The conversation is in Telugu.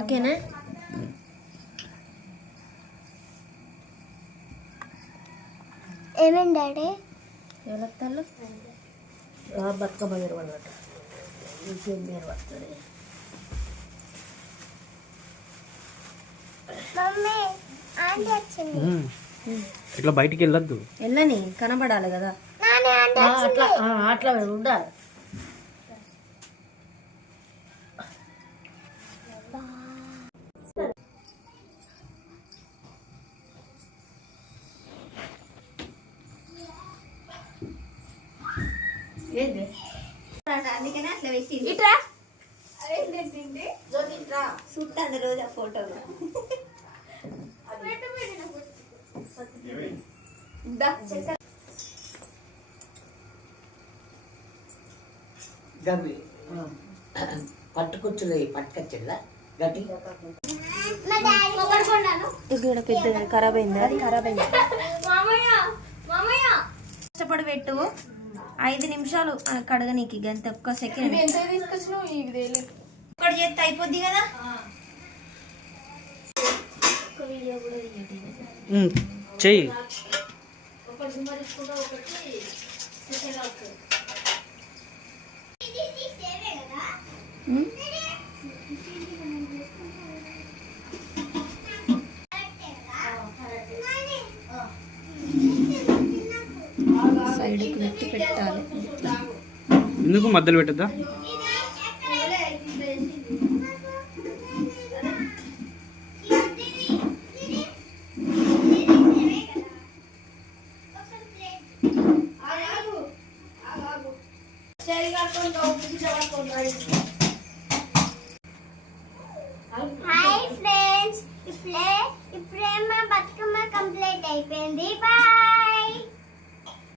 ఓకేనా? ఏమేం డాడీ ఎవరత్తాళ్ళు బతుకమ్మ మీరు అన్నట్టు ఇంకేం మీరు వస్తుంది. మమ్మీ ఆంటీ వచ్చింది. ఇట్లా బయటికి వెళ్ళొద్దు. వెళ్ళని కనబడాలి కదా. నాని ఆంటీ అట్లా అట్లా ఉండాలి. ఏంటి అందుకనే అట్లా పెట్టింది. ఇట్రా చూస్తాను రోజు ఆ ఫోటోలు. గవి పట్టుకొచ్చులే పట్టుకొచ్చిల్లా గట్టి ఇక్కడ పెద్ద ఖరాబ్ అయిందా? అది ఖరాబ్ అయింది. కష్టపడి పెట్టు 5 నిమిషాలు కడగనీకి గంత ఒక్క సెకండ్. ఒకటి చేస్తే అయిపోద్ది కదా. చెయ్యి. సైడ్కి పెట్టి పెట్టాలి. ఎందుకు మధ్యలో పెట్టద్దా? సరిగా